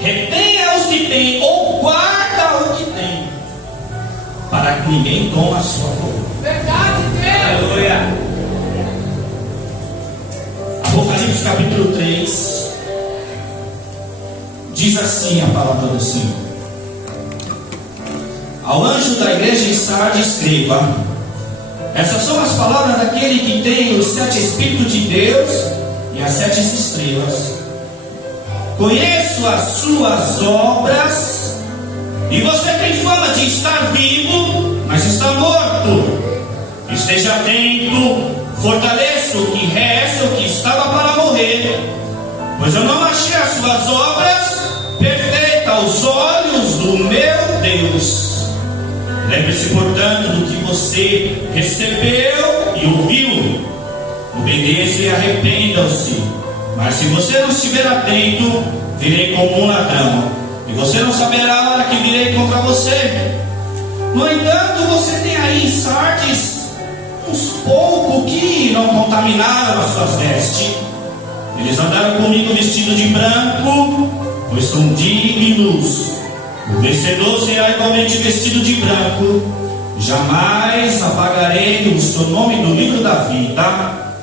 retenha os que tem, ou guarda o que tem, para que ninguém tome a sua coroa. Verdade, Deus. Aleluia. Apocalipse capítulo 3 diz assim a palavra do Senhor: ao anjo da igreja em Sardes escreva: essas são as palavras daquele que tem os 7 Espíritos de Deus e as 7 estrelas. Conheço as suas obras, e você tem fama de estar vivo, mas está morto. Esteja atento, fortaleça o que resta, o que estava para morrer, pois eu não achei as suas obras perfeitas aos olhos do meu Deus. Lembre-se, portanto, do que você recebeu e ouviu. Obedeça e arrependam-se. Mas se você não estiver atento, virei como um ladrão, e você não saberá a hora que virei contra você. No entanto, você tem aí em Sardes uns poucos que não contaminaram as suas vestes. Eles andaram comigo vestidos de branco, pois são dignos. O vencedor será igualmente vestido de branco. Jamais apagarei o seu nome do livro da vida,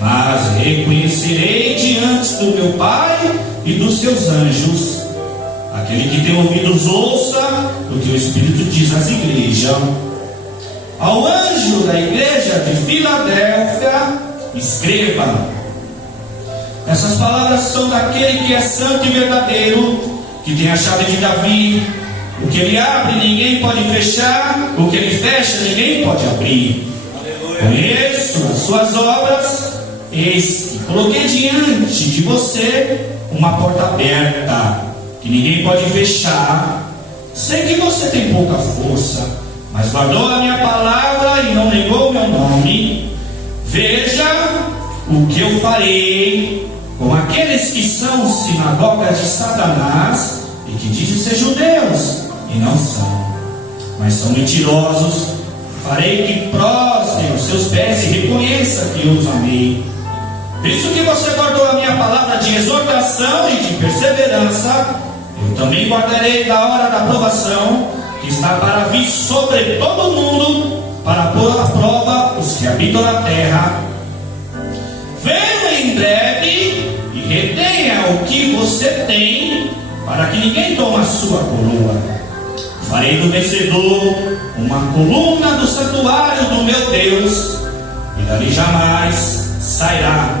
mas reconhecerei diante do meu Pai e dos seus anjos. Aquele que tem ouvidos, ouça o que o Espírito diz às igrejas. Ao anjo da igreja de Filadélfia escreva: essas palavras são daquele que é santo e verdadeiro, que tem a chave de Davi. O que ele abre ninguém pode fechar, o que ele fecha ninguém pode abrir. Conheço as suas obras, eis que coloquei diante de você uma porta aberta, que ninguém pode fechar. Sei que você tem pouca força, mas guardou a minha palavra e não negou o meu nome. Veja o que eu farei com aqueles que são sinagogas de Satanás e que dizem ser judeus e não são, mas são mentirosos. Farei que prostrem os seus pés e reconheça que eu os amei. Visto que você guardou a minha palavra de exortação e de perseverança, eu também guardarei da hora da provação, que está para vir sobre todo mundo, para pôr à prova os que habitam na terra. Venha em breve e retenha o que você tem, para que ninguém tome a sua coroa. Farei do vencedor uma coluna do santuário do meu Deus, e dali jamais sairá.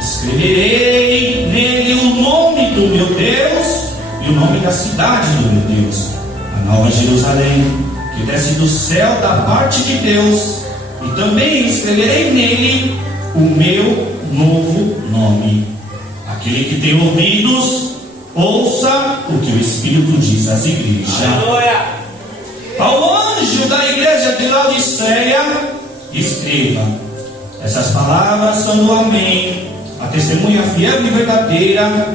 Escreverei nele o nome do meu Deus e o nome da cidade do meu Deus, a nova Jerusalém, que desce do céu da parte de Deus, e também escreverei nele o meu novo nome. Aquele que tem ouvidos, ouça o que o Espírito diz às igrejas. Aleluia. Ao anjo da igreja de Laodiceia escreva: essas palavras são do Amém, a testemunha fiel e verdadeira,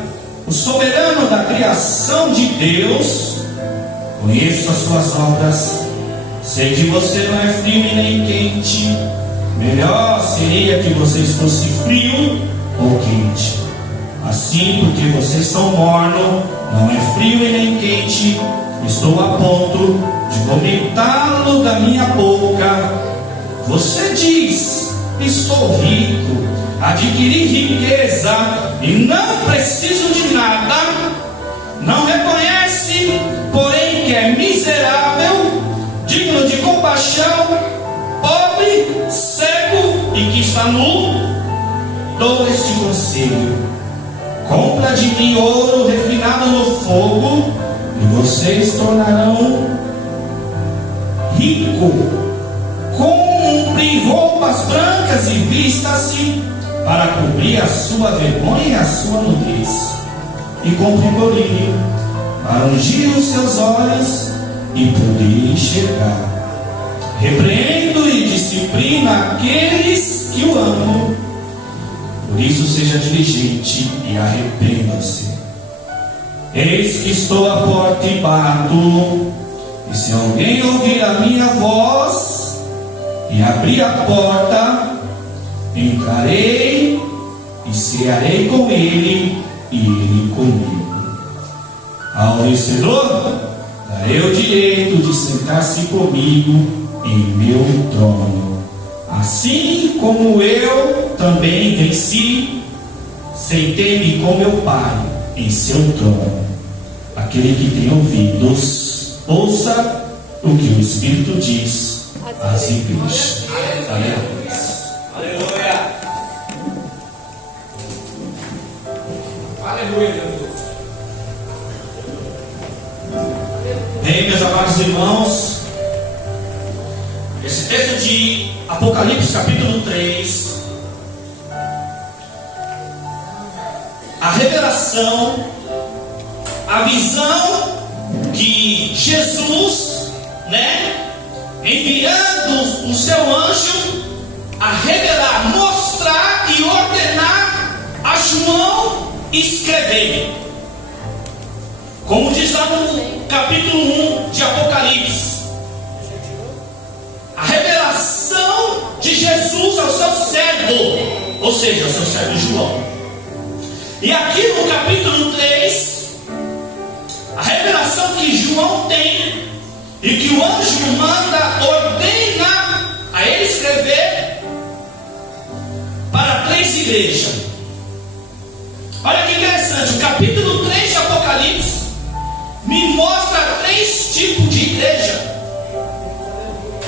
o soberano da criação de Deus. Conheço as suas obras, sei que você não é frio e nem quente. Melhor seria que vocês fossem frio ou quente. Assim, porque vocês são mornos, não é frio e nem quente, estou a ponto de vomitá-lo da minha boca. Você diz: estou rico, adquiri riqueza e não preciso de nada. Não reconhece, porém, que é miserável, digno de compaixão, pobre, cego e que está nu. Dou este conselho: compra de mim ouro refinado no fogo, e vocês tornarão rico. Compre roupas brancas e vista-se, para cobrir a sua vergonha e a sua nudez. E compre colírio, para ungir os seus olhos e poder enxergar. Repreendo e disciplina aqueles que o amam. Por isso seja diligente e arrependa-se. Eis que estou à porta e bato, e se alguém ouvir a minha voz e abrir a porta, entrarei e cearei com ele e ele comigo. vencedor, darei o direito de sentar-se comigo em meu trono, assim como eu também venci, sentei-me com meu Pai em seu trono. Aquele que tem ouvidos, ouça o que o Espírito diz às igrejas. Aleluia. Aleluia. Aleluia. Bem, meus amados irmãos, esse texto de Apocalipse capítulo 3, a revelação, a visão que Jesus, enviando o seu anjo a revelar, mostrar e ordenar a João escrever. Como diz lá no capítulo 1 de Apocalipse, a revelação de Jesus ao seu servo, ou seja, ao seu servo João. E aqui no capítulo 3, a revelação que João tem e que o anjo manda, ordena a ele escrever para 3 igrejas. Olha que interessante, o capítulo 3 de Apocalipse me mostra 3 tipos de igreja: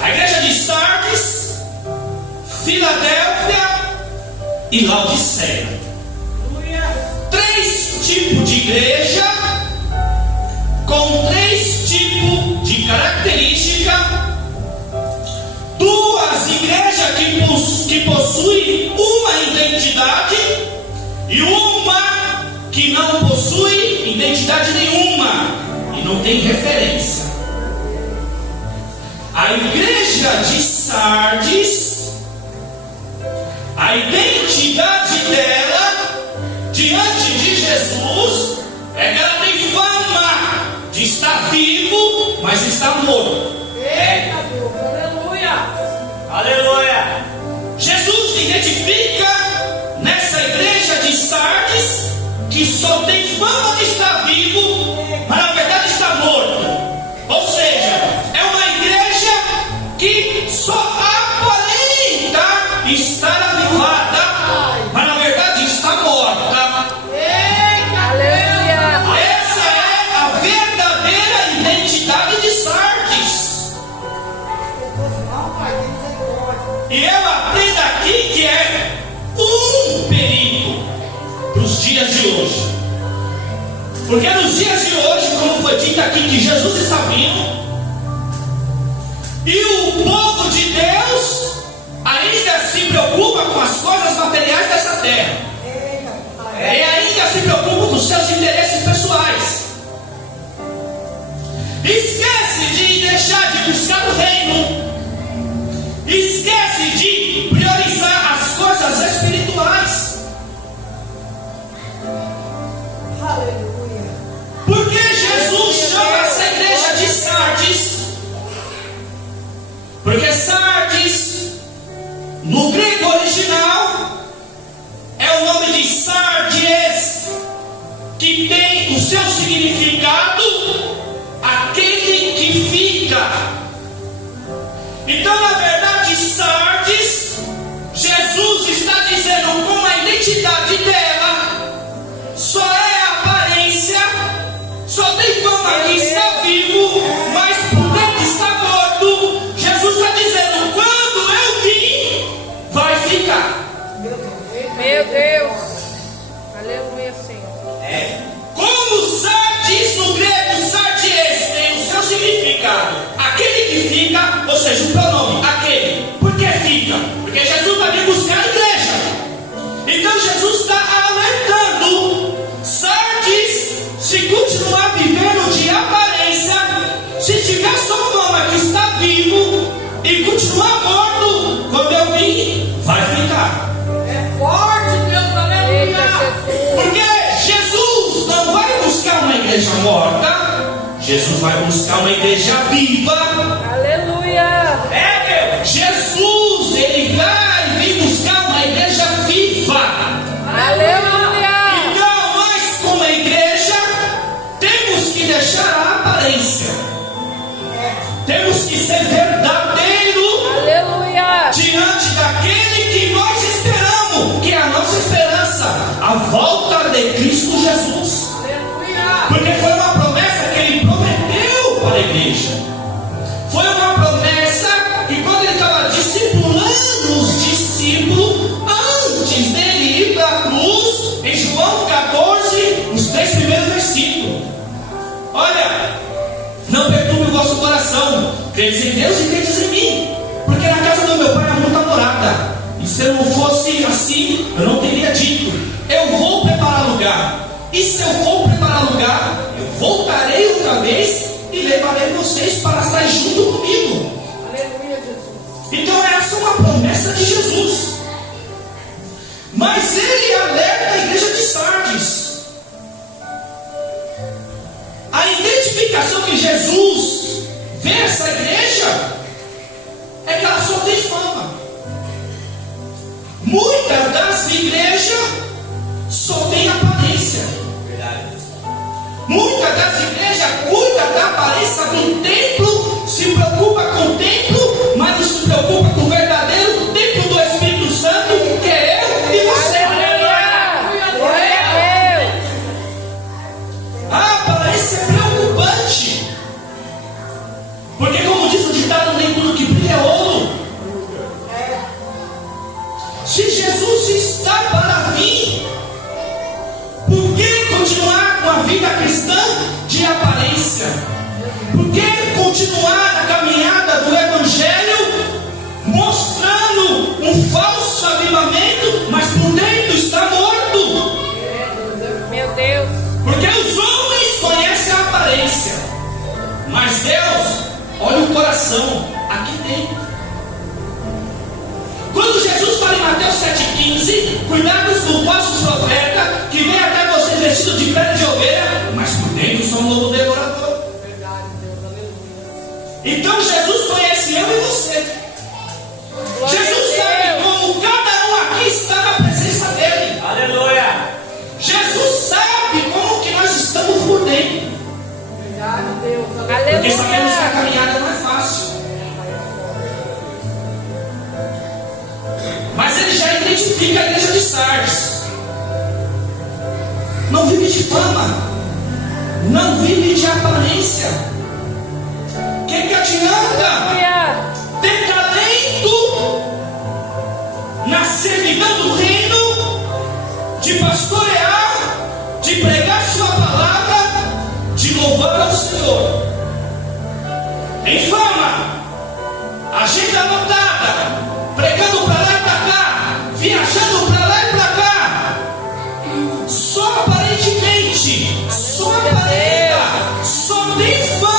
a igreja de Sardes, Filadélfia e Laodiceia. 3 tipos de igreja com 3 tipos de característica. 2 igrejas que possuem uma identidade e uma que não possui identidade nenhuma e não tem referência. A igreja de Sardes, a identidade dela diante de Jesus é que ela tem fama de estar vivo, mas está morto. Eita Deus, aleluia. Aleluia. Jesus se identifica nessa igreja de Sardes que só tem fama de estar vivo, mas na verdade está morto. Ou seja, é uma igreja que só aparenta estar avivada, mas na verdade está morta. Aleluia. Essa é a verdadeira identidade de Sardes. E eu aprendo aqui que é um perigo para os dias de hoje. Porque nos dias de hoje, como foi dito aqui, que Jesus está vindo, e o povo de Deus ainda se preocupa com as coisas materiais dessa terra, e ainda se preocupa com seus interesses pessoais. Esquece de deixar de buscar o reino, esquece de priorizar as coisas espirituais. Aleluia. Por que Jesus chama essa igreja de Sardes? Porque Sardes, no grego original, é o nome de Sardes, que tem o seu significado, aquele que fica. Então, na verdade, Sardes, Jesus está dizendo com a identidade dela, só é aparência, só tem fama que está vivo, mas por dentro está morto. Jesus está dizendo: quando eu vim, vai ficar. Meu Deus. Aleluia, Senhor. Como Sardes no grego, Sardes tem o seu significado, aquele que fica, ou seja, o pronome, aquele. Por que fica? Porque Jesus vai vir buscar a igreja. Então Jesus está alertando: Sardes, se continuar vivendo de aparência, se tiver só fama que está vivo e continuar morto, quando eu vim, vai ficar. É forte, Deus, aleluia. Porque Jesus não vai buscar uma igreja morta, Jesus vai buscar uma igreja viva. Aleluia. Jesus, ele vai vir buscar uma igreja viva. Aleluia. Então, nós como igreja temos que deixar Olha, não perturbe o vosso coração, credes em Deus e credes em mim, porque na casa do meu pai há muita morada, e se eu não fosse assim, eu não teria dito, eu vou preparar lugar, e se eu for preparar lugar, eu voltarei outra vez e levarei vocês para estar junto comigo. Aleluia, Jesus. Então essa é uma promessa de Jesus. Mas ele alerta a igreja de Sardes. A identificação que Jesus vê essa igreja é que ela só tem fama. Muitas das igrejas só tem aparência. Verdade. Muitas das igrejas cuidam da aparência do templo, se preocupa com o templo, mas não se preocupa com o verdadeiro templo do Espírito Santo, que é eu e você. Aleluia. Glória a Deus. A aparência é preocupante, porque como diz o ditado, nem tudo que brilha é ouro. Se Jesus está para vir, por que continuar com a vida cristã de aparência? Por que continuar na caminhada do Evangelho, mostrando um falso avivamento, mas por dentro está morto? Meu Deus. Porque os homens conhecem a aparência, mas Deus olha o coração aqui dentro. Quando Jesus fala em Mateus 7,15, cuidados com falsos profetas, que vem até você vestido de pele de ovelha, mas por dentro são um lobo devorador. Então Jesus conhece eu e você. Glória Jesus a sabe Deus. como cada um aqui está na presença dele. Aleluia. Jesus sabe como que nós estamos por dentro. Porque sabemos que a Aleluia. caminhada não é fácil. Mas ele já identifica a igreja de Sardes. Não vive de fama, não vive de aparência. Que adianta Aleluia. ter talento na servidão do reino, de pastorear, de pregar sua palavra, de louvar ao Senhor? Em fama, agenda lotada, pregando para lá e para cá, viajando para lá e para cá, só aparentemente, só aparenta, só tem fama.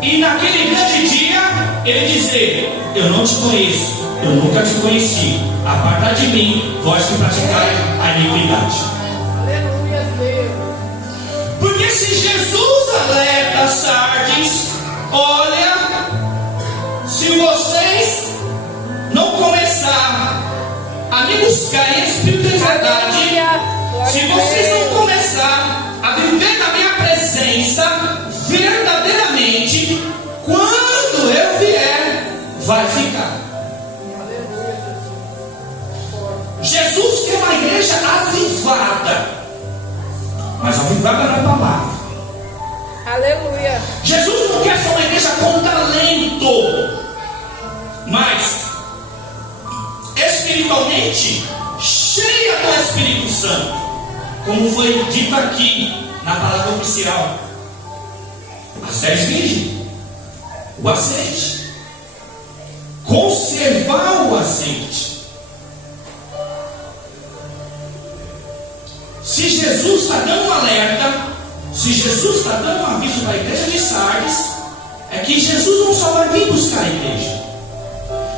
E naquele grande dia, ele dizer: eu não te conheço, eu nunca te conheci, apartai de mim, vós que praticai a iniquidade. Aleluia, Deus. Porque se Jesus alerta Sardes, olha, se vocês não começar a me buscar em espírito e verdade, se vocês não começar a viver na minha presença verdadeiramente, quando eu vier, vai ficar. Jesus quer uma igreja avivada, mas avivada na palavra. Aleluia. Jesus não quer só uma igreja com talento, mas espiritualmente cheia do Espírito Santo, como foi dito aqui na palavra oficial. As 10 virgens, o azeite, conservar o azeite. Se Jesus está dando um alerta, se Jesus está dando um aviso para a igreja de Sardes, é que Jesus não só vai vir buscar a igreja,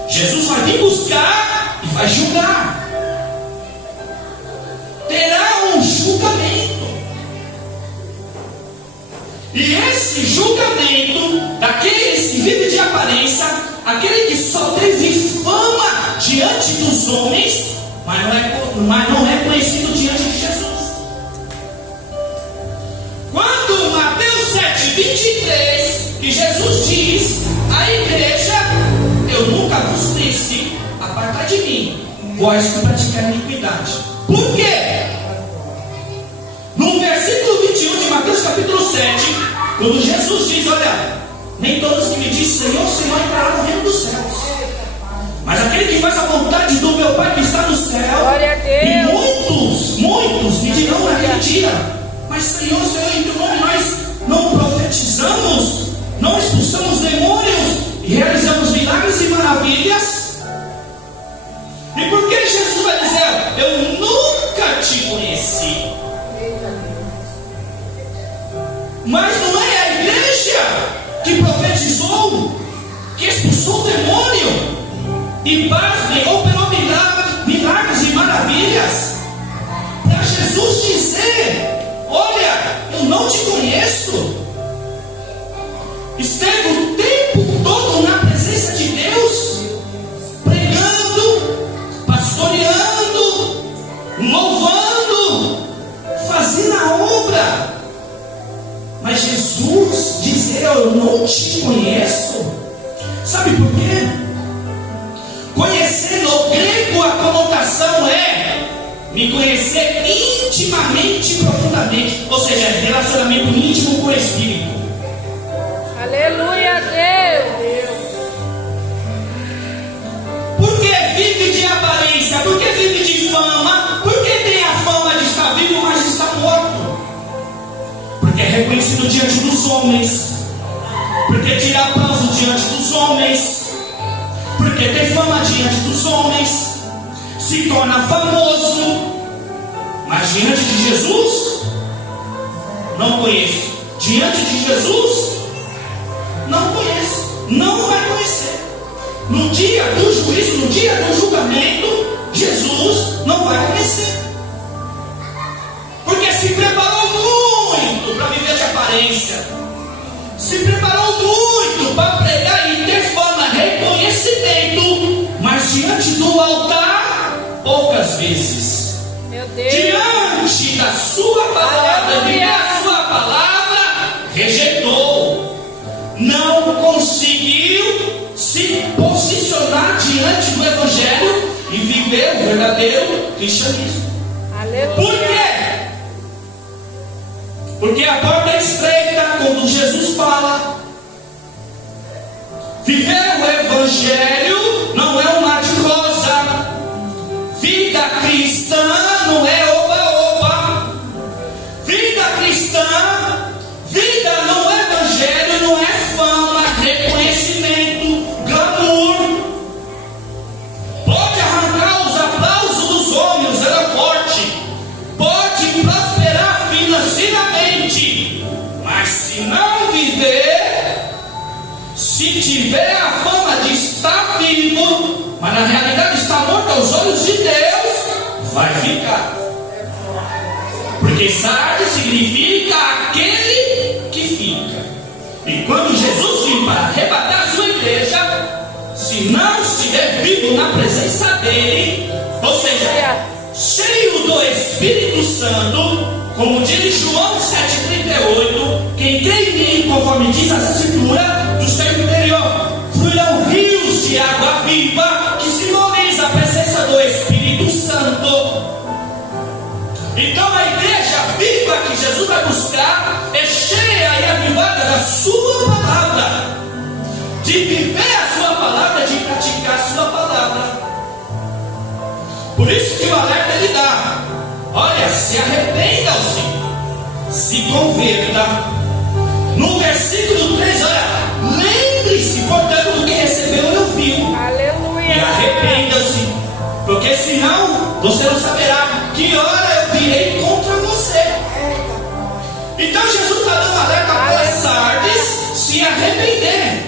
Jesus vai vir buscar e vai julgar. Terá um julgamento. E esse julgamento daqueles que vivem de aparência, aquele que só teve fama diante dos homens, mas não é conhecido diante de Jesus. Quando Mateus 7,23, que Jesus diz à igreja: eu nunca vos conheci, apartai de mim, vós que praticais a iniquidade. Por quê? No versículo 21 de Mateus capítulo 7, quando Jesus diz: olha, nem todos que me dizem Senhor, Senhor entrarão no reino dos céus, mas aquele que faz a vontade do meu Pai que está no céu. Glória a Deus. E muitos me dirão naquele dia: Mas Senhor, em teu nome nós não profetizamos, não expulsamos demônios e realizamos milagres e maravilhas. E por que Jesus vai dizer: eu nunca te conheci? Mas não é a igreja que profetizou, que expulsou o demônio e pasmem, operou milagres e maravilhas, para Jesus dizer: olha, eu não te conheço. Esteve o tempo todo na presença de Deus, pregando, pastoreando, louvando, fazendo a obra. Mas Jesus dizer: eu não te conheço. Sabe por quê? Conhecer no grego, a conotação é me conhecer intimamente e profundamente, ou seja, relacionamento íntimo com o Espírito. Aleluia, Deus. Por que vive de aparência? Por que vive de fama? Por que tem a fama de estar vivo, mas está morto? Porque é reconhecido diante dos homens, porque tira aplauso diante dos homens, porque tem fama diante dos homens, se torna famoso, mas diante de Jesus, não conheço. Diante de Jesus, não conheço, não vai conhecer. No dia do juízo, no dia do julgamento, Jesus não vai conhecer, porque se preparou muito para viver de aparência, se preparou muito para pregar e ter fama, reconhecimento, mas diante do altar, poucas vezes. Meu Deus. Diante da sua palavra, viver a sua palavra, rejeitou, não conseguiu se posicionar diante do Evangelho e viver o verdadeiro cristianismo. Aleluia. Por quê? Porque a porta é estreita, quando Jesus fala. Viver o Evangelho não é um mar de rosa. Vida cristã não é oba-oba. Vida cristã, vida no Evangelho não é fama, reconhecimento, glamour. Pode arrancar os aplausos dos homens, ela forte. Pode prosperar financeiramente, mas se não viver, se tiver a fama de estar vivo, mas na realidade está morto aos olhos de Deus, vai ficar. Porque sarde significa aquele que fica. E quando Jesus vir para arrebatar a sua igreja, se não estiver vivo na presença dele, ou seja, cheio do Espírito Santo, como diz João 7,38, quem crê em mim, conforme diz a Escritura, do seu interior fluirão rios de água viva, que simboliza a presença do Espírito Santo. Então a igreja viva que Jesus vai buscar é cheia e avivada da sua palavra, de viver a sua palavra, de praticar a sua palavra. Por isso que o alerta ele dá: olha, se arrependam-se, se converta. No versículo 3, olha, lembre-se, portanto, do que recebeu e ouviu. Aleluia. E arrependa-se, porque senão você não saberá que hora eu virei contra você. Então Jesus está dando alerta para Sardes se arrepender,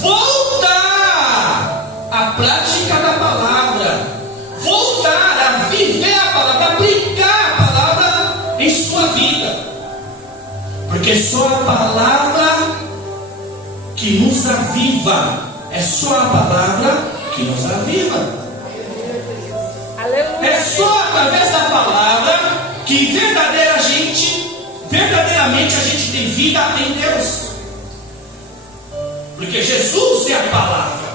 voltar à prática da palavra, voltar a viver a palavra, aplicar a palavra em sua vida, porque só a palavra que nos aviva, é só a palavra que nos aviva. Aleluia. É só através da palavra que verdadeiramente a gente tem vida em Deus, porque Jesus é a palavra.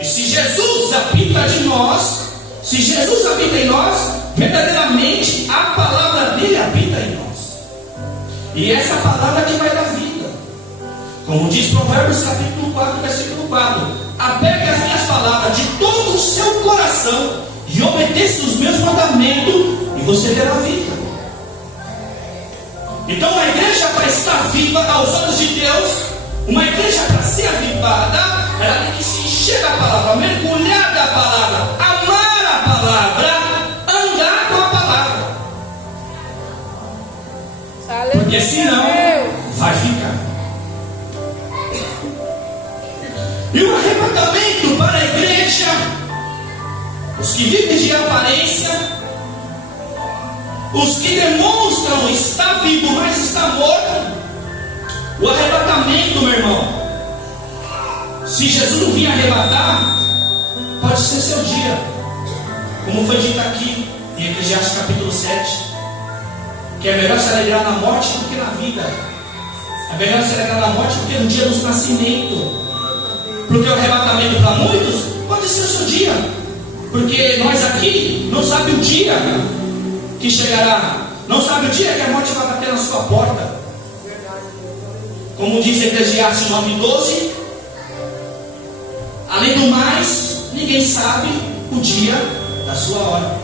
E se Jesus habita de nós, se Jesus habita em nós, verdadeiramente a palavra dele habita em nós. E essa palavra que vai dar vida. Como diz Provérbios capítulo 4, versículo 4: apegue as minhas palavras de todo o seu coração e obedeça os meus mandamentos, e você terá vida. Então, uma igreja para estar viva aos olhos de Deus, uma igreja para ser avivada, ela tem que se encher da palavra, mergulhar da palavra, amar a palavra, andar com a palavra. Porque senão vai ficar. E o arrebatamento para a igreja, os que vivem de aparência, os que demonstram estar vivo, mas está morto. O arrebatamento, meu irmão, se Jesus não vir arrebatar, pode ser seu dia, como foi dito aqui em Eclesiastes capítulo 7, que é melhor se alegrar na morte do que na vida. É melhor se alegrar na morte do que no dia do nascimento. Porque o arrebatamento para muitos pode ser o seu dia, porque nós aqui não sabemos o dia que chegará, não sabe o dia que a morte vai bater na sua porta. Como diz Eclesiastes 9:12, além do mais, ninguém sabe o dia da sua hora.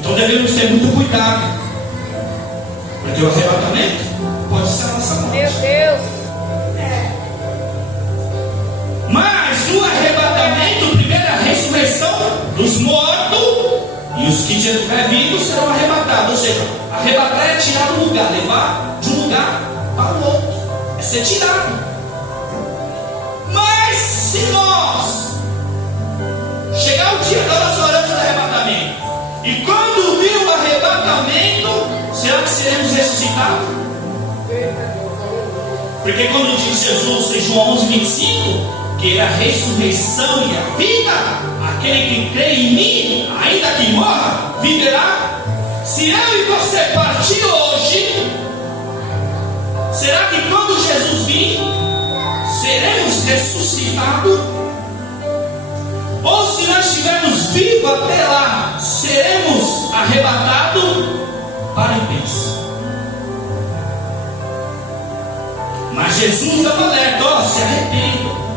Então devemos ter muito cuidado, porque o arrebatamento pode ser a nossa morte. Meu Deus. Mas no arrebatamento, primeiro a ressurreição dos mortos, e os que estiverem vivos serão arrebatados. Ou seja, arrebatar é tirar do lugar, levar de um lugar para o outro, é ser tirado. Mas se nós chegar o dia da nossa herança do arrebatamento, e quando vir o arrebatamento, será que seremos ressuscitados? Porque quando diz Jesus em João 11:25, que é a ressurreição e a vida, aquele que crê em mim, ainda que morra, viverá. Se eu e você partir hoje, será que quando Jesus vir, seremos ressuscitados? Ou se nós estivermos vivos até lá, seremos arrebatados para a bênção? Mas Jesus dá um alerta, ó, se arrependa.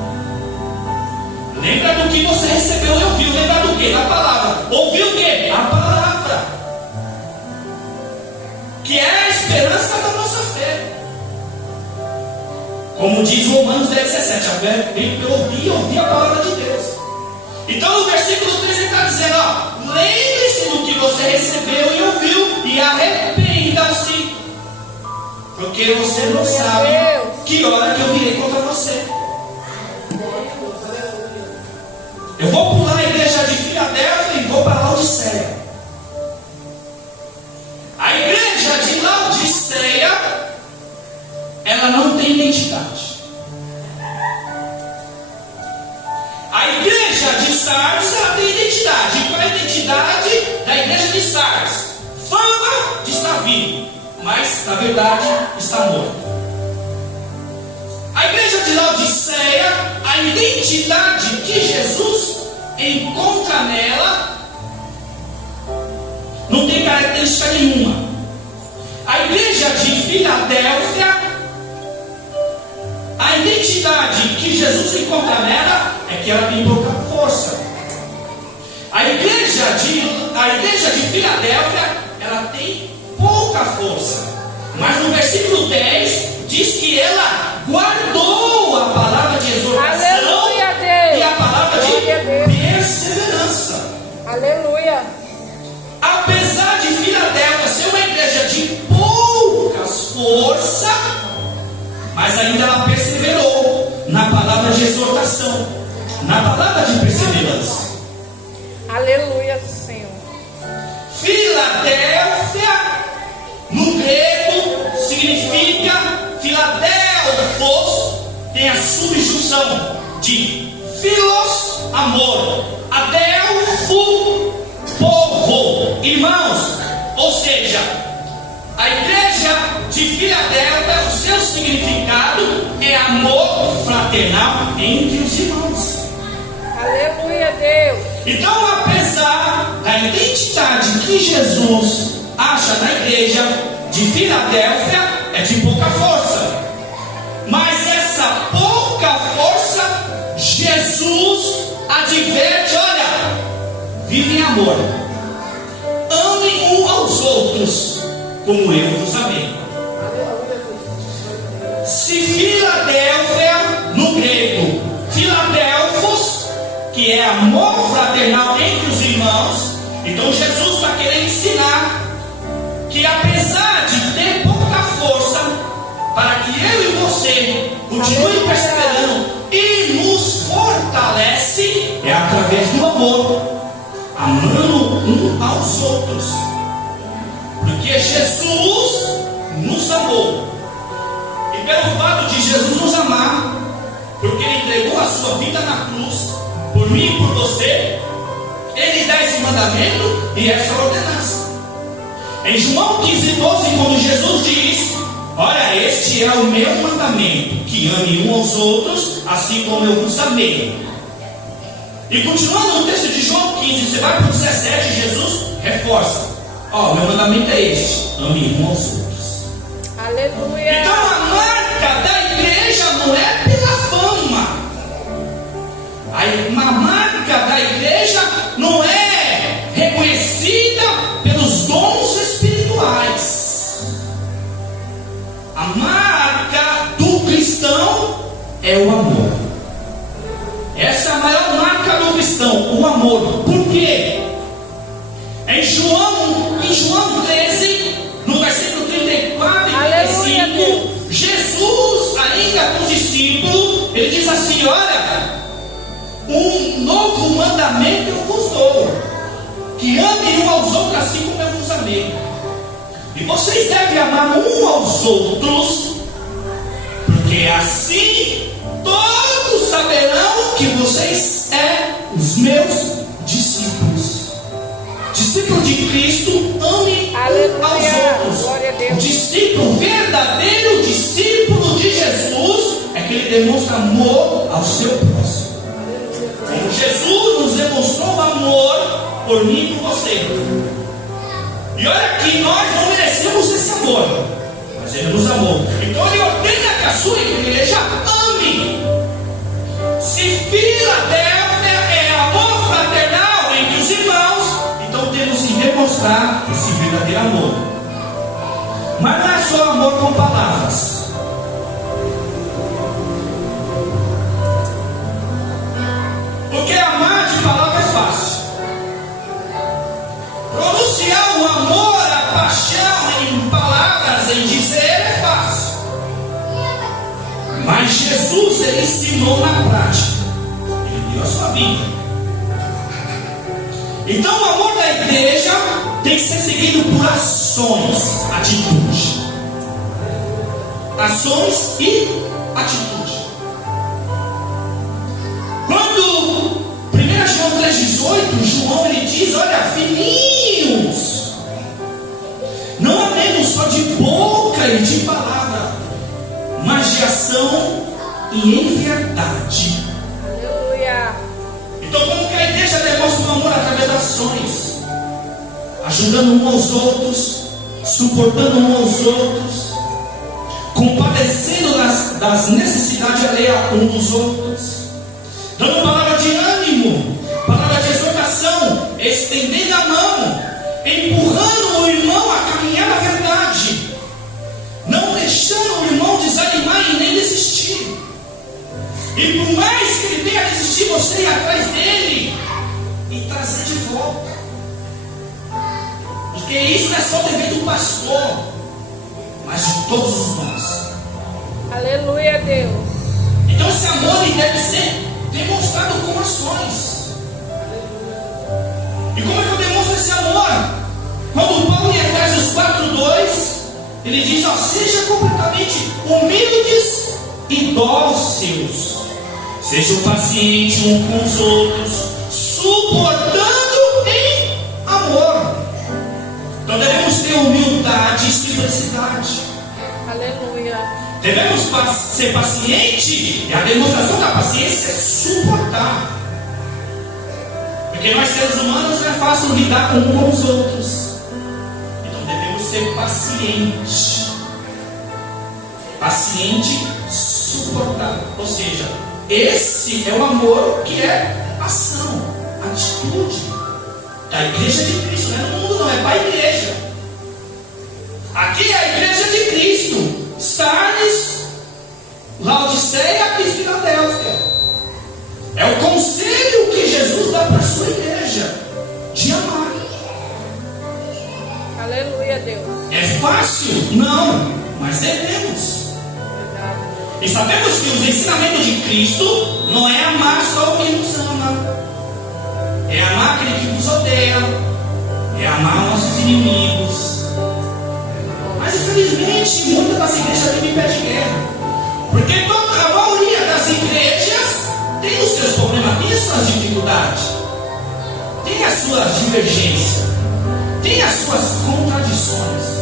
Lembra do que você recebeu e ouviu. Lembra do que? Da palavra. Ouviu o que? A palavra, que é a esperança da nossa fé. Como diz Romanos 10:17, a fé vem pelo ouvir e ouvir a palavra de Deus. Então no versículo 3 ele está dizendo, ó, lembre-se do que você recebeu e ouviu, e arrependa-se, porque você não sabe que hora que eu virei contra você. Eu vou pular a igreja de Filadélfia e vou para Laodiceia. A igreja de Laodiceia, ela não tem identidade. A igreja de Sardes, ela tem identidade. E qual é a identidade da igreja de Sardes? Fama de estar vivo, mas na verdade está morto. A igreja de Laodiceia, a identidade que Jesus encontra nela não tem característica nenhuma. A igreja de Filadélfia, a identidade que Jesus encontra nela é que ela tem pouca força. A igreja de Filadélfia, ela tem pouca força. Mas no versículo 10 diz que ela guardou a palavra de exortação. Aleluia, Deus. E a palavra de perseverança. Aleluia. Apesar de Filadélfia ser uma igreja de poucas forças, mas ainda ela perseverou na palavra de exortação, na palavra de perseverança. Aleluia, Senhor. Filadélfia, no grego, significa Filadelfos, tem a subjunção de filos, amor, adelfo, povo, irmãos. Ou seja, a igreja de Filadélfia, o seu significado é amor fraternal entre os irmãos. Aleluia, Deus. Então, apesar da identidade que Jesus acha na igreja de Filadélfia, é de pouca força, mas essa pouca força, Jesus adverte: olha, vive em amor, amem uns aos outros, como eu vos amei. Se Filadélfia, no grego, Filadelfos, que é amor fraternal entre os irmãos, então Jesus está querendo ensinar que apesar de ter pouca força, para que eu e você continue perseverando e nos fortalece, é através do amor, amando um aos outros, porque Jesus nos amou, e pelo fato de Jesus nos amar, porque Ele entregou a sua vida na cruz, por mim e por você, Ele dá esse mandamento e essa ordenança. Em João 15:12, quando Jesus diz: olha, este é o meu mandamento, que ame uns aos outros, assim como eu vos amei. E continuando no texto de João 15, você vai para o 17, Jesus reforça: ó, meu mandamento é este, ame uns aos outros. Aleluia. Então a marca da igreja não é pela fama. A marca da igreja não é reconhecida pelos dons espirituais. A marca do cristão é o amor. Essa é a maior marca do cristão, o amor. Por quê? Em João 13, no versículo 34 e 35, Jesus, ainda com os discípulos, ele diz assim: olha, um novo mandamento eu vos dou, que amem uns aos outros assim como eu vos amei. E vocês devem amar uns aos outros, porque assim todos saberão que vocês são os meus discípulos. Discípulo de Cristo, ame uns aos outros. O discípulo, verdadeiro discípulo de Jesus, é que ele demonstra amor ao seu próximo. Como Jesus nos demonstrou amor por mim e por você. E olha que nós não merecemos esse amor, mas Ele nos amou. Então Ele ordena que a sua igreja ame. Se Filadélfia é amor fraternal entre os irmãos, então temos que demonstrar esse verdadeiro amor. Mas não é só amor com palavras. Porque amar de palavra é fácil. Pronunciar o amor, a paixão em palavras, em dizer, é fácil. Mas Jesus, Ele ensinou na prática. Ele deu a sua vida. Então o amor da igreja tem que ser seguido por ações, atitude. Ações e atitude. Quando 1 João 3,18, João ele diz: olha, filhinhos, não amemos só de boca e de palavra, mas de ação e em verdade. Aleluia. Então como que a igreja demonstra o amor através das ações? Ajudando uns aos outros, suportando uns aos outros, compadecendo das necessidades alheias uns dos outros, dando palavra de ânimo, palavra de exortação, estendendo a mão, empurrando o irmão a caminhar na verdade, não deixando o irmão desanimar e nem desistir. E por mais que ele tenha desistido, você ir atrás dele e trazer de volta. Porque isso não é só dever do pastor, mas de todos nós. Aleluia, Deus. Então esse amor ele deve ser demonstrado com ações. E como é que eu demonstro esse amor? Quando Paulo em Efésios 4:2, ele diz: ó, seja completamente humildes e dóceis, sejam pacientes uns com os outros, suportando em amor. Então devemos ter humildade e simplicidade. Aleluia. Devemos ser paciente, e a demonstração da paciência é suportar. Porque nós seres humanos não é fácil lidar com uns com os outros. Então devemos ser pacientes. Paciente, suportar. Ou seja, esse é o amor que é ação, atitude da igreja de Cristo. Não é no mundo, não, é para a igreja. A É fácil? Não, mas devemos. E sabemos que os ensinamentos de Cristo não é amar só o que nos ama, é amar aquele que nos odeia, é amar nossos inimigos. Mas infelizmente muitas das igrejas vivem em pé de guerra, porque a maioria das igrejas tem os seus problemas, tem as suas dificuldades, tem as suas divergências, tem as suas contradições.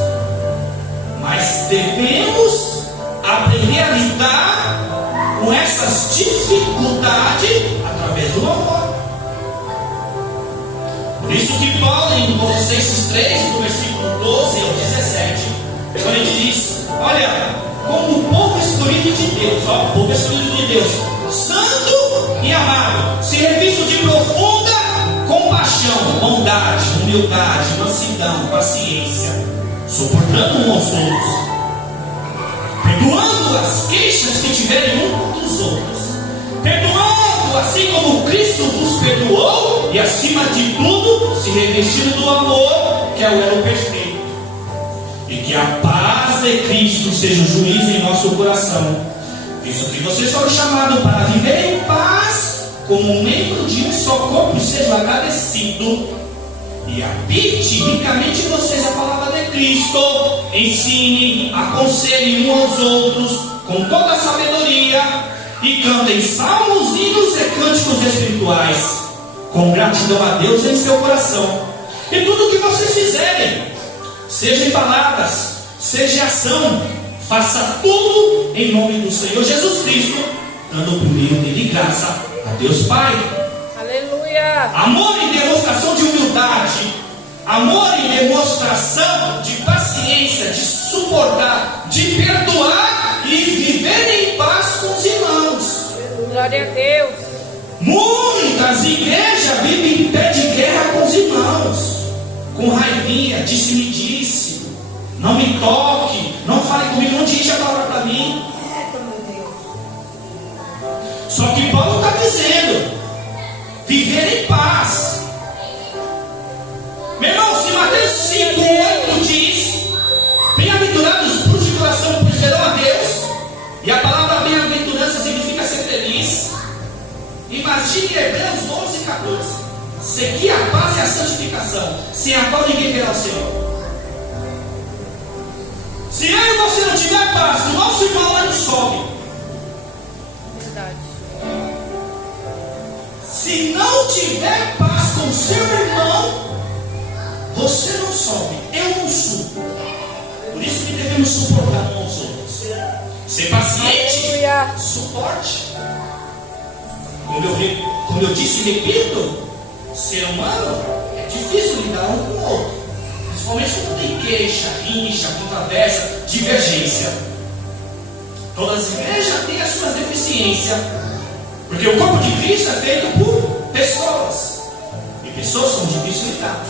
Mas devemos aprender a lidar com essas dificuldades através do amor. Por isso que Paulo, em Colossenses 3, do versículo 12 ao 17, quando ele diz: olha, como o povo escolhido de Deus, ó, o povo escolhido de Deus, santo e amado, se revisto de profunda compaixão, bondade, humildade, mansidão, paciência, suportando uns aos outros, perdoando as queixas que tiverem uns dos outros, perdoando assim como Cristo vos perdoou, e acima de tudo se revestindo do amor, que é o elo perfeito. E que a paz de Cristo seja o juízo em nosso coração, visto que vocês foram chamados para viver em paz, como membro de um só corpo, e sejam agradecidos. E habite ricamente em vocês a palavra de Cristo. Ensinem, aconselhem uns aos outros com toda a sabedoria, e cantem salmos, hinos e cânticos espirituais, com gratidão a Deus em seu coração. E tudo o que vocês fizerem, seja em palavras, seja em ação, faça tudo em nome do Senhor Jesus Cristo, dando o primeiro dele graça a Deus Pai. Aleluia. Amor em demonstração de humildade, amor em demonstração de paciência, de suportar, de perdoar e viver em paz com os irmãos. Glória a Deus. Muitas igrejas vivem em pé de guerra com os irmãos, com raivinha, disse-me disse, não me toque, não fale comigo, não dirija a palavra para mim. Só que Paulo está dizendo: viver em paz. Meu irmão, se Mateus 5:8 diz: bem-aventurados os de coração, pois verão a Deus, e a palavra bem-aventurança significa ser feliz. Imagine Hebreus 12:14: seguir a paz e a santificação, sem a qual ninguém verá o Senhor. Se eu e você não tiver paz, o nosso irmão lá não sobe. Verdade. Se não tiver paz com seu irmão, você não sobe, eu não subo. Por isso que devemos suportar uns aos outros. Ser paciente, Aleluia. suporte. Como eu disse e repito, ser humano é difícil lidar um com o outro, principalmente quando tem queixa, rixa, controvérsia, divergência. Todas as igrejas têm as suas deficiências, porque o corpo de Cristo é feito por pessoas, e pessoas são difíceis de lidar,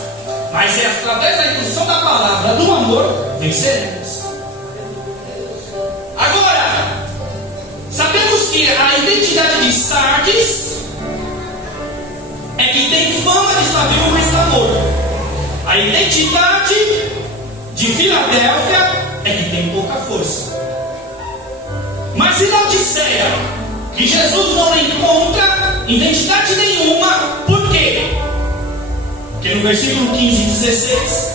mas é através da instrução da palavra, do amor, venceremos. Agora, sabemos que a identidade de Sardes é que tem fama de estar vivo, mas está morto. A identidade de Filadélfia é que tem pouca força. Mas em Laodiceia, que Jesus não encontra identidade nenhuma. Por quê? Porque no versículo 15 e 16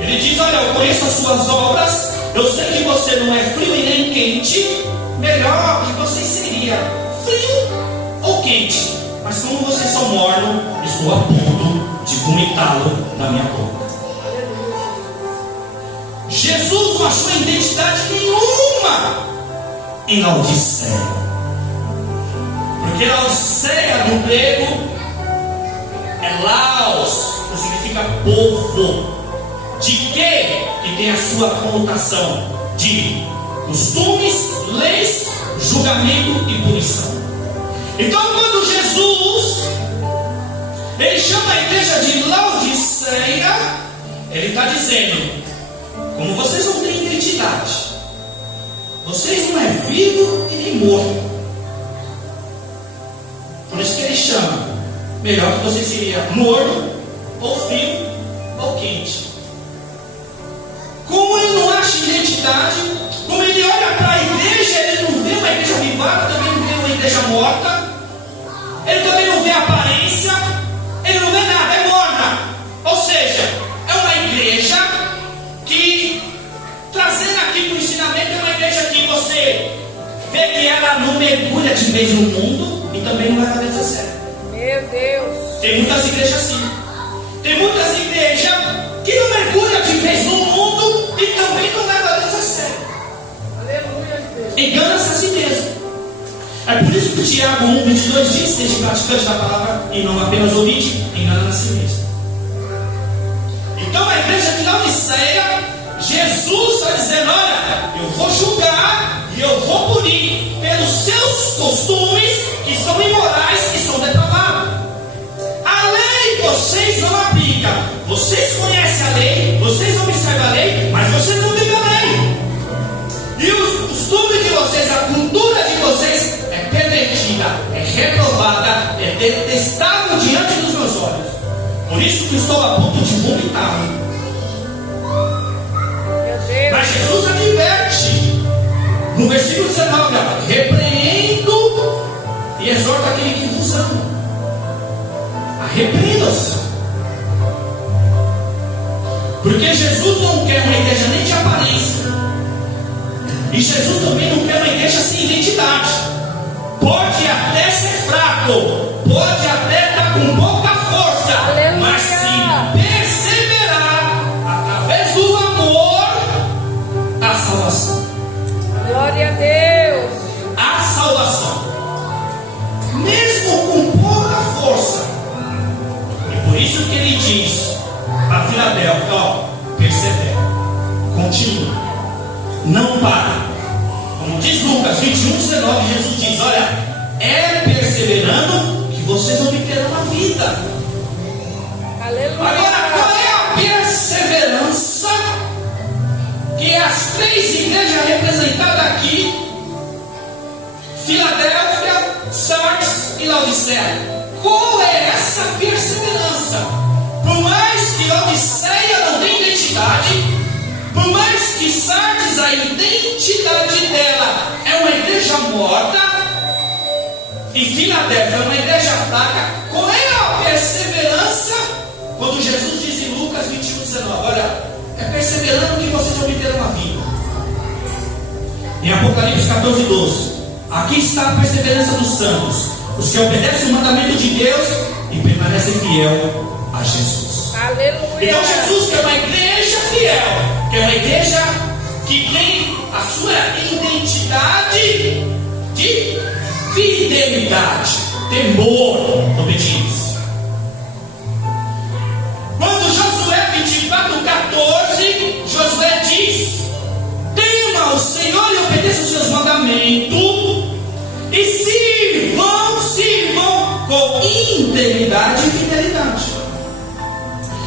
ele diz: olha, eu conheço as suas obras, eu sei que você não é frio e nem quente. Melhor que você seria frio ou quente, mas como vocês são mornos, estou a ponto de vomitá-lo na minha boca. Jesus não achou identidade nenhuma em Laodiceia, porque Laodiceia no grego é Laos, que significa povo. De quê? Que tem a sua conotação de costumes, leis, julgamento e punição. Então, quando Jesus ele chama a igreja de Laodiceia, ele está dizendo: como vocês não têm identidade, vocês não é vivo e nem morto. Por isso que ele chama: melhor que você seria morno, ou frio, ou quente. identidade. Como ele olha para a igreja, ele não vê uma igreja avivada, também não vê uma igreja morta. Ele também não vê aparência, ele não vê nada, é morna. Ou seja, é uma igreja que, trazendo aqui para o ensinamento, é uma igreja que você vê que ela não mergulha de vez no mundo e também não leva Deus a sério. Meu Deus. Tem muitas igrejas assim. Tem muitas igrejas que não mergulham de vez no mundo e também não leva Deus a sério. Aleluia, Deus. Engana-se a si mesmo. É por isso que Tiago 1,22 diz: seja praticante da palavra e não apenas ouvinte, engana a si mesmo. Então a igreja de Laodiceia, Jesus está dizendo: olha, eu vou julgar e eu vou punir pelos seus costumes que são imorais, que são depravados. A lei vocês não aplicam. Vocês conhecem a lei, vocês observam a lei, mas vocês não vivem a lei. E os costumes de vocês, a cultura de vocês é pervertida, é reprovada, é detestável diante dos meus olhos. Por isso que estou a ponto de vomitar. Meu Deus. Mas Jesus adverte no versículo 19: repreendo e exorto aquele que vos ama. Arrependam-se. Porque Jesus não quer uma igreja nem de aparência. E Jesus também não quer uma igreja sem identidade. Pode até ser fraco, pode até estar com pouca força, Aleluia. mas se perseverar através do amor, a salvação. Glória a Deus. A salvação. Mesmo com pouca força. E por isso que ele diz para Filadélfia: ó, persevera, continua, não para. Como diz Lucas 21:19, Jesus diz: olha, é perseverando que vocês obterão a vida. Aleluia. Agora, qual é a perseverança que as três igrejas representadas aqui, Filadélfia, Sardes e Laodiceia, qual é essa perseverança? Por mais que Laodiceia não tenha identidade, por mais que Sardes, a identidade dela é uma igreja morta, e Filadélfia é uma igreja fraca, qual é a perseverança? Quando Jesus diz em Lucas 21:19, olha, é perseverando que vocês obterão a vida. Em Apocalipse 14:12, aqui está a perseverança dos santos, os que obedecem o mandamento de Deus e permanecem fiel a Jesus. Aleluia. Então Jesus quer uma igreja fiel, quer uma igreja que tem a sua identidade de fidelidade, temor, obediência. Quando Josué 24:14, Josué diz: tema o Senhor e obedeça os seus mandamentos, e sirvam com integridade e fidelidade.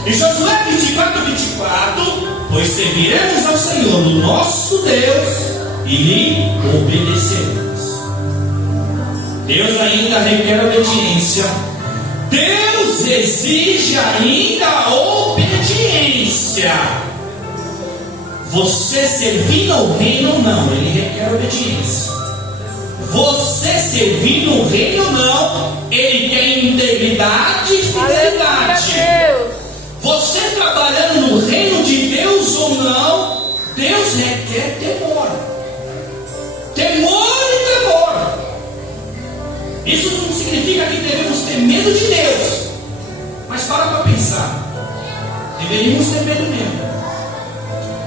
Em Josué 24:24, pois serviremos ao Senhor, o nosso Deus, e lhe obedeceremos. Deus ainda requer obediência. Deus exige ainda obediência. Você servir no reino ou não, Ele requer obediência. Você servir no reino ou não, Ele quer integridade e fidelidade. Aleluia, Deus. Você trabalhando no reino de Deus ou não, Deus requer temor. Temor e temor. Isso não significa que devemos ter medo de Deus. Mas para pensar. Deveríamos ter medo mesmo.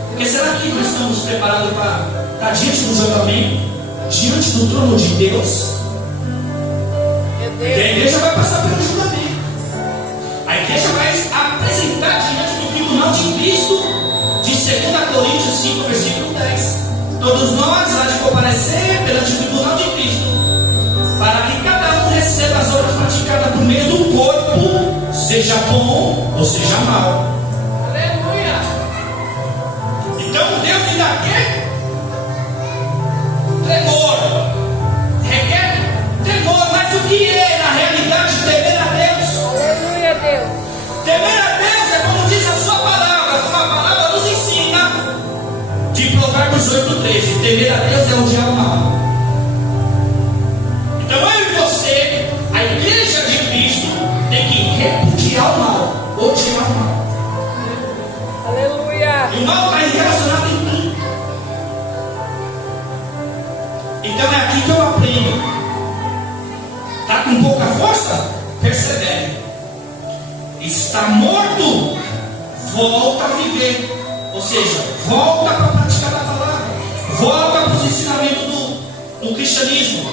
Porque será que nós estamos preparados para estar diante do julgamento, diante do trono de Deus? Meu Porque a Deus. igreja vai passar pelo julgamento. A igreja vai apresentar diante do tribunal de Cristo, de 2 Coríntios 5, versículo 10. Todos nós há de comparecer perante o tribunal de Cristo, para que cada um receba as obras praticadas por meio do corpo, seja bom ou seja mal. Aleluia. Então Deus ainda quer temor, requer temor, mas o que é na realidade temer a Deus? Aleluia, Deus. Temer a Deus é como diz a sua palavra, como a palavra nos ensina, de Provérbios Provérbios 8:13. Temer a Deus é odiar o mal. Então eu e você, a igreja de Cristo, tem que repudiar o mal, odiar o mal. Aleluia. E o mal está relacionado em tudo. Então é aqui que eu aprendo. Está com pouca força? Persevere. Está morto? Volta a viver. Ou seja, volta para a prática da palavra. Volta para os ensinamentos do cristianismo.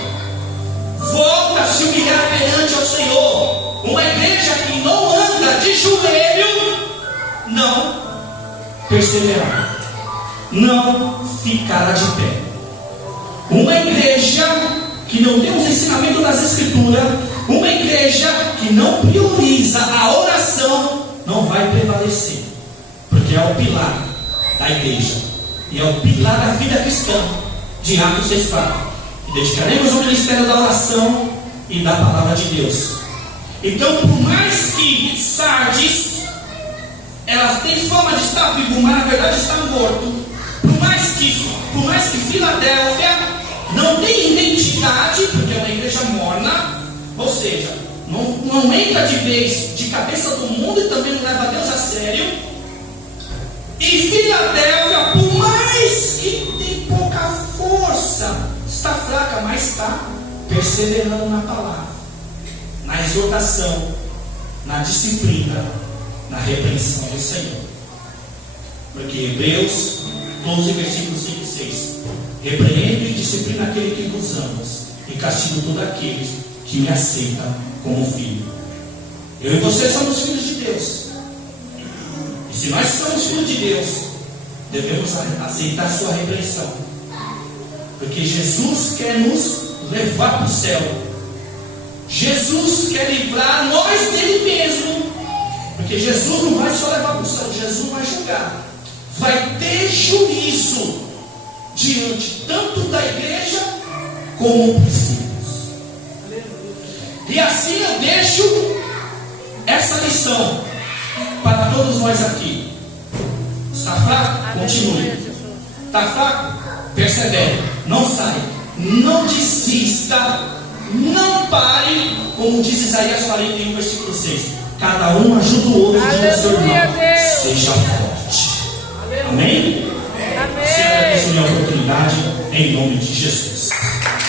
Volta a se humilhar perante ao Senhor. Uma igreja que não anda de joelho, não perseverará, não ficará de pé. Uma igreja que não tem os ensinamentos das Escrituras, uma igreja que não prioriza a oração, não vai prevalecer, porque é o pilar da igreja e é o pilar da vida cristã, de Atos 6:4. E dedicaremos ao ministério da oração e da palavra de Deus. Então, por mais que Sardes ela tem fama de estar vivo, mas na verdade está morto. Por mais que Filadélfia não tem identidade, porque é uma igreja morna, ou seja, não entra de vez de cabeça do mundo e também não leva Deus a sério. E Filadélfia, por mais que tem pouca força, está fraca, mas está perseverando na palavra, na exortação, na disciplina, na repreensão do Senhor. Porque Hebreus 12, versículos 5 e 6: repreendo e disciplina aquele que vos ama, e castigo todo aquele que me aceita como filho. Eu e você somos filhos de Deus. E se nós somos filhos de Deus, devemos aceitar sua repreensão. Porque Jesus quer nos levar para o céu. Jesus quer livrar nós dele mesmo. Porque Jesus não vai só levar para o céu, Jesus vai julgar. Vai ter juízo diante tanto da igreja como dos filhos. E assim eu deixo essa lição para todos nós aqui. Está fraco? Continue. Está fraco? Persevere. Não saia. Não desista. Não pare. Como diz Isaías 41, versículo 6. Cada um ajuda o outro de seu irmão. Seja forte. Amém? Amém. Se agradeço a minha oportunidade em nome de Jesus.